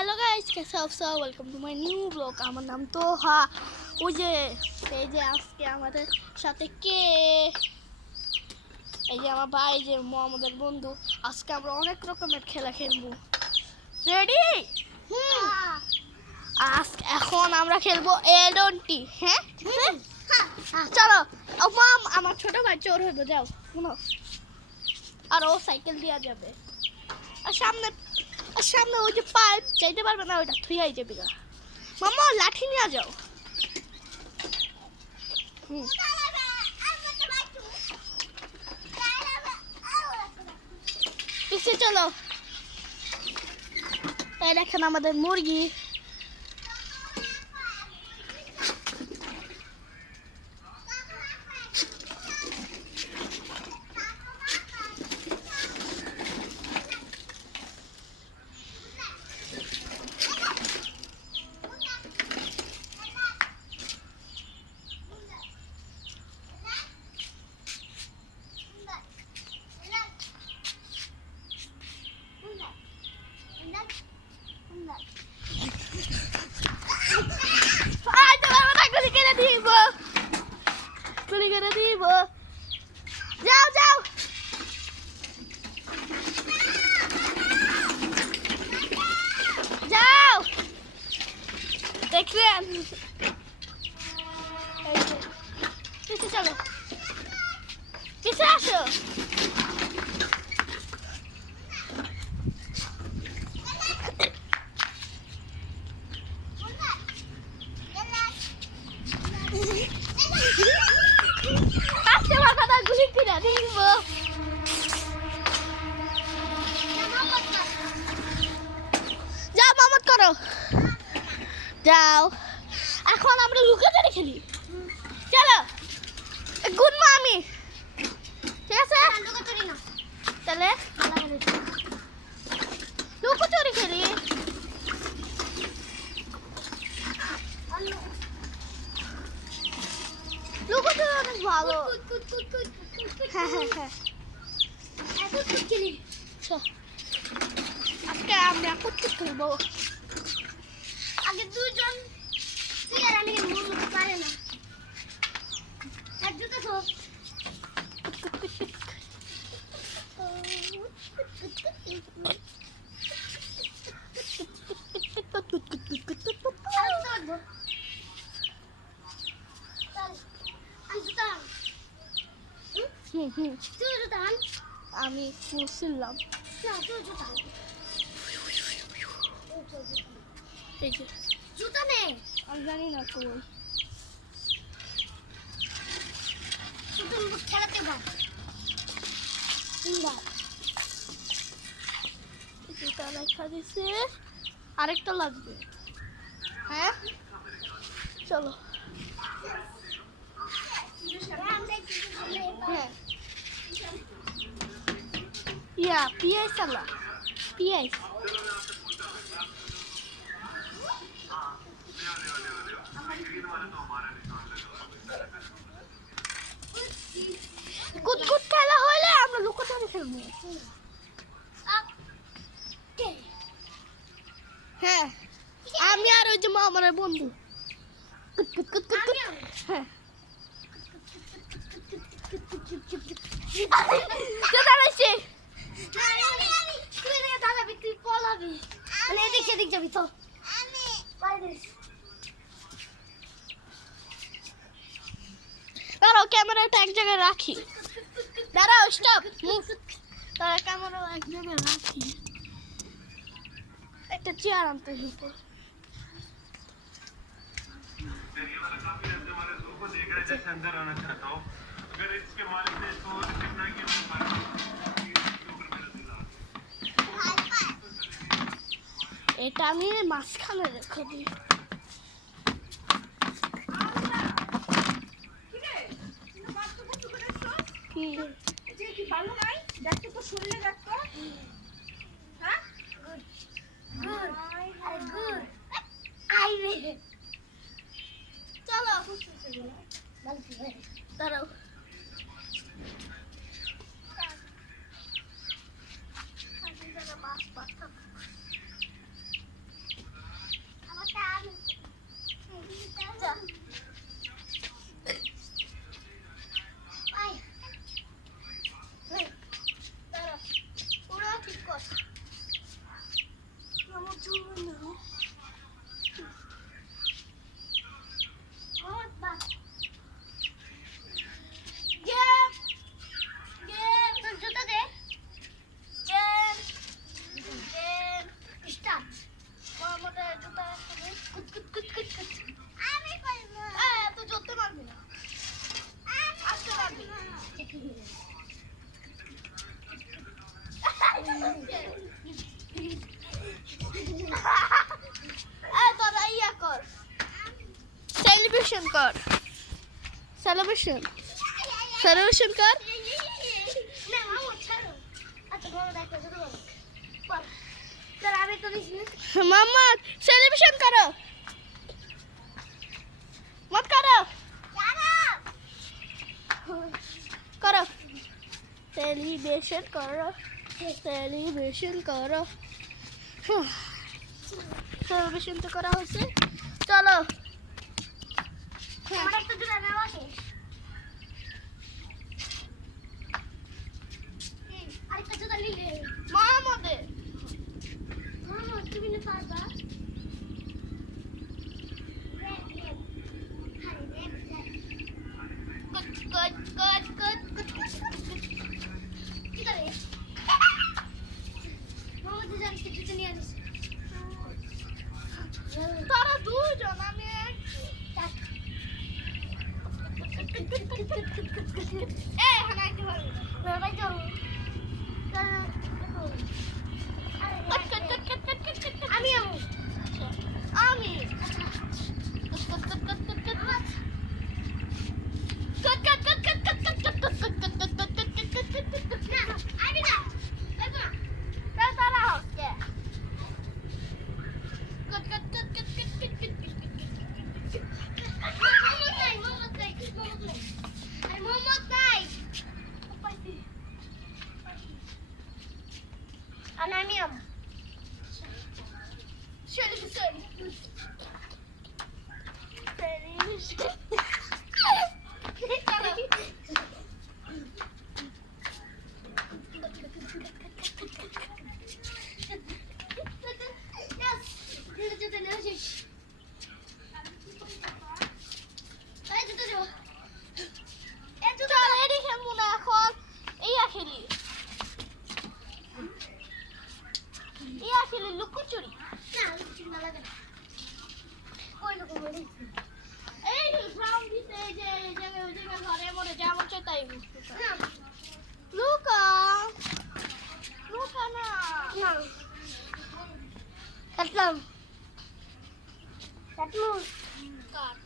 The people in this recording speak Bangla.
হ্যালো গাইস, कैसे हो सब? Welcome to my new blog. আমার নাম তোহা। ওই যে এই যে আজকে আমাদের সাথে কে, এই যে আমার ভাই, যে আমাদের বন্ধু। আজকে আমরা অনেক রকমের খেলা খেলবো। রেডি? আজকে এখন আমরা খেলবো এডন্টি। হ্যাঁ, চলো। মাম, আমার ছোট ভাই চোর হইব, যাও শুনো। আর ও সাইকেল দিয়া যাবে। আর সামনে ওই যে পাইপ যাইতে পারবে না, ওইটা থুইয়াই যাবে গা। মামা লাঠি নিয়ে যাও। পিছিয়ে চলো। এই দেখেন আমাদের মুরগি। যাও যাও, যাও। দেখলেন? পিছে চলো, পিছে আসো। গুলি ফিরা দিব। যাও মামত করো, যাও। এখন আমরা লুকাচুরি খেলি, চলো। গুড মামি, ঠিক আছে? লুকাচুরি না, তাহলে লুকাচুরি খেলি। লুকাচুরি অনেক ভালো। হ্যাঁ হ্যাঁ হ্যাঁ, আজকে আমরা কুটকুট খেলবো। আগে দুজন পারে না, একজুটা তো আমি খুলছিলাম। এই যে জুতা নেই, আমি জানি না কই। খেলাতে জুতা রেখা দিছে, আরেকটা লাগবে। হ্যাঁ চলো। হ্যাঁ, ইয়া পিআই সালা, পিআই। কুটকুট খেলা হইলে আমরা লুকোচুরি খেলবো। হ্যাঁ, আমি আর ওই যে আমার বন্ধু। কুটকুট কুটকুট কুট। হ্যাঁ, তুই পলাবি, মানে এদিক সেদিক যাবি তো। দাঁড়াও, ক্যামেরাটা এক জায়গায় রাখি। দাঁড়াও, স্টপ। তারা ক্যামেরা এক জায়গায় রাখি। একটা চেয়ার আনতে হইতো। এটা আমি মাঝখানে রেখে দিই। কি ভালো নাই দেখতে তো, শরীরে দেখতো। হ্যাঁ গুড গুড গুড। আইরে চলো, দাঁড়াও। কর সেলিব্রেশন সেলিব্রেশন কর মাম্মা সেলিব্রেশন করো মত করো করো সেলিব্রেশন করো সেলিব্রেশন করো সেলিব্রেশন তো করা হচ্ছে চলো মা আমাদের তারা দুজন আমি আমি Ananiam. Şöyle bir söyle. লুকোচুরি না লুকোচুরি না লাগে না ওই লুকোচুরি এই গ্রাউন্ড দিতে যে ঘরে মরে যেমন চাই তাই লুকা লুকা না না কাটলাম কাটলু কাট